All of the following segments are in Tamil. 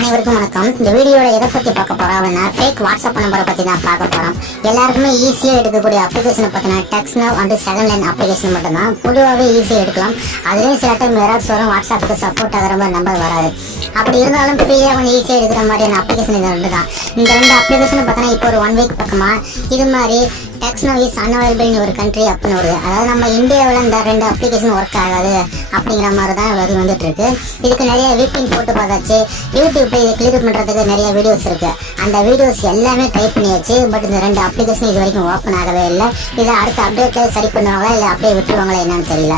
அனைவருக்கும் வணக்கம். இந்த வீடியோல எதை பத்தி பார்க்க போறோம் அப்படின்னா ஃபேக் வாட்ஸ்அப் நம்பரை பத்தி தான் பார்க்க போறோம். எல்லாருக்குமே ஈஸியா எடுக்கக்கூடிய அப்ளிகேஷனை பத்தினா text now and second line application மட்டும் தான் பொதுவாகவே ஈஸியா எடுக்கலாம். அதுலேயும் சில டைம் எரர்ஸ் வரும், வாட்ஸ்அப்புக்கு சப்போர்ட் ஆகிற மாதிரி நம்பர் வராது. அப்படி இருந்தாலும் ஃப்ரீயாக கொஞ்சம் ஈஸியாக எடுக்கிற மாதிரியான அப்ளிகேஷன் இது ரெண்டு தான். இந்த ரெண்டு அப்ளிகேஷன் பார்த்தீங்கன்னா இப்போ ஒரு 1 வீக் பக்கமா இது மாதிரி டெக்ஸ்ட் நவ் இஸ் அன்அவைலபிள் ஒரு கண்ட்ரி அப்படின்னு வருது. அதாவது நம்ம இந்தியாவில் இந்த ரெண்டு அப்ளிகேஷன் ஒர்க் ஆகாது அப்படிங்கிற மாதிரி தான் வந்துட்டு இருக்கு. இதுக்கு நிறைய VPN போட்டு பார்த்தாச்சு. யூடியூப்ல இதை கிளியர் பண்ணுறதுக்கு நிறைய வீடியோஸ் இருக்கு. அந்த வீடியோஸ் எல்லாமே டைப் பண்ணியாச்சு. பட் இந்த ரெண்டு அப்ளிகேஷன் இது வரைக்கும் ஓப்பன் ஆகவே இல்லை. இதை அடுத்த அப்டேட்ல சரி பண்ணுவாங்களா இல்லை அப்படியே விட்டுருவாங்களா என்னன்னு தெரியல.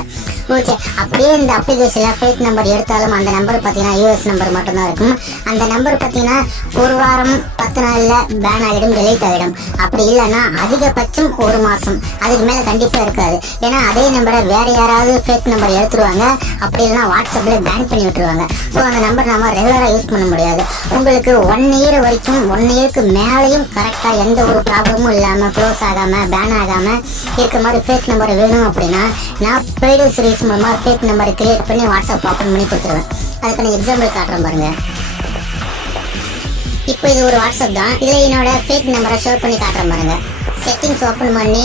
ஓகே, அப்படியே இந்த அப்ளிகேஷனில் ஃபேக் நம்பர் எடுத்தாலும் அந்த நம்பர் பார்த்தீங்கன்னா US நம்பர் மட்டும்தான் இருக்கும். அந்த நம்பர் பார்த்தீங்கன்னா ஒரு வாரம் 10 நாளில் பேன் ஆகிடும், டெலீட் ஆகிடும். அப்படி இல்லைன்னா அதிகபட்சம் 1 மாதம், அதுக்கு மேலே கண்டிப்பாக இருக்காது. ஏன்னா அதே நம்பரை வேற யாராவது ஃபேக் நம்பர் எடுத்துருவாங்க, அப்படி இல்லைன்னா வாட்ஸ்அப்பில் பேன் பண்ணி விட்டுருவாங்க. ஸோ அந்த நம்பர் நம்ம ரெகுலராக யூஸ் பண்ண முடியாது. உங்களுக்கு 1 இயர் வரைக்கும் 1 இயருக்கு மேலேயும் கரெக்டாக எந்த ஒரு ப்ராப்ளமும் இல்லாமல் க்ளோஸ் ஆகாமல் பேன் ஆகாமல் இருக்க மாதிரி ஃபேக் நம்பர் வேணும் அப்படின்னா நான் பெய்டு சீரிஸ் மூலமாக ஃபேக் நம்பரை கிரியேட் பண்ணி வாட்ஸ்அப் ஓப்பன் பண்ணி கொடுத்துருவேன். அதுக்கான எக்ஸாம்பிள் காட்டுறேன் பாருங்க. இப்போ இது ஒரு வாட்ஸ்அப் தான். இதில் என்னோட ஃபேக் நம்பரை ஷேர் பண்ணி காட்டுறேன் பாருங்க. செட்டிங்ஸ் ஓப்பன் பண்ணி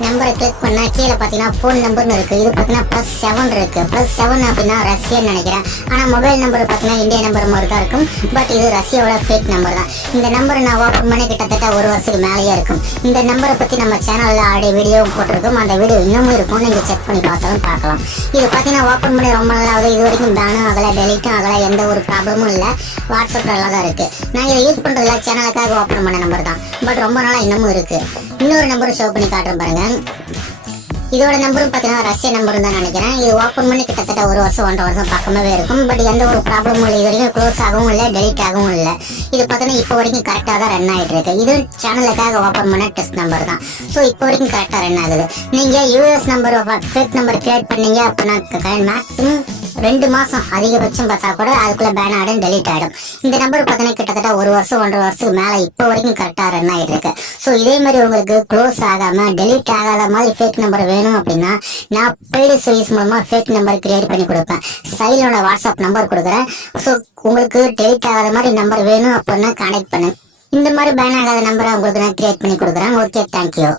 நம்பரை கிளிக் பண்ணால் கீழே பார்த்தீங்கன்னா ஃபோன் நம்பர்னு இருக்குது. இது பார்த்தீங்கன்னா +7 இருக்குது. +7 அப்படின்னா ரஷ்யன்னு நினைக்கிறேன். ஆனால் மொபைல் நம்பர் பார்த்தீங்கன்னா இந்தியா நம்பர் மாதிரி தான் இருக்கும். பட் இது ரஷ்யாவோட ஃபேக் நம்பர் தான். இந்த நம்பரை நான் ஓப்பன் பண்ணி கிட்டத்தட்ட 1 வருஷத்துக்கு மேலேயே இருக்கும். இந்த நம்பரை பற்றி நம்ம சேனலில் ஆல்ரெடி வீடியோவும் போட்டிருக்கோம். அந்த வீடியோ இன்னமும் இருக்கும், நீங்கள் செக் பண்ணி பார்த்தாலும் பார்க்கலாம். இது பார்த்தீங்கன்னா ஓப்பன் பண்ணி ரொம்ப நாளாவது. இது வரைக்கும் பேனும் ஆகலை, டெலிட்டும் ஆகலை, எந்த ஒரு ப்ராப்ளமும் இல்லை. வாட்ஸ்அப் நல்லா தான் இருக்குது. நான் இதை யூஸ் பண்ணுறதுல சேனலுக்காக ஓப்பன் பண்ண நம்பர் தான். பட் ரொம்ப நாளாக இன்னமும் இருக்குது. இன்னொரு நம்பரும் ஷோ பண்ணி காட்டுறேன் பாருங்க. இதோட நம்பரும் பார்த்தீங்கன்னா ரஷ்ய நம்பரும் தான் நினைக்கிறேன். இது ஓப்பன் பண்ணி கிட்டத்தட்ட 1 வருஷம் 1.5 வருஷம் பக்கமாகவே இருக்கும். பட் எந்த ஒரு ப்ராப்ளமும் இல்லை. இது வரைக்கும் க்ளோஸ் ஆகவும் இல்லை, டெலிட் ஆகவும் இல்லை. இது பார்த்தீங்கன்னா இப்போ வரைக்கும் கரெக்டாக தான் ரன் ஆகிட்டு இருக்கு. இது சேனலுக்காக ஓப்பன் பண்ண டெஸ்ட் நம்பர் தான். ஸோ இப்போ வரைக்கும் கரெக்டாக ரன் ஆகுது. நீங்கள் US number fake number create பண்ணீங்க அப்படின்னா மேக்ஸிமம் 2 மாதம் அதிகபட்சம் பார்த்தா கூட அதுக்குள்ளே பேன் ஆகிடும், டெலிட் ஆகிடும். இந்த நம்பர் பார்த்தீங்கன்னா கிட்டத்தட்ட 1 வருஷம் 1.5 வருஷத்துக்கு மேலே இப்போ வரைக்கும் கரெக்டாக ரன் ஆகிட்டு இருக்கு. ஸோ இதே மாதிரி உங்களுக்கு க்ளோஸ் ஆகாமல் டெலிட் ஆகாத மாதிரி ஃபேக் நம்பர் வேணும் அப்படின்னா நான் பெய்டு சர்வீஸ் மூலமாக ஃபேக் நம்பர் கிரியேட் பண்ணி கொடுப்பேன். சைலோட வாட்ஸ்அப் நம்பர் கொடுக்குறேன். ஸோ உங்களுக்கு டெலிட் ஆகாத மாதிரி நம்பர் வேணும் அப்படின்னா கான்டாக்ட் பண்ணு. இந்த மாதிரி பேன் ஆகாத நம்பரை உங்களுக்கு நான் கிரியேட் பண்ணி கொடுக்குறேன். Okay, thank you.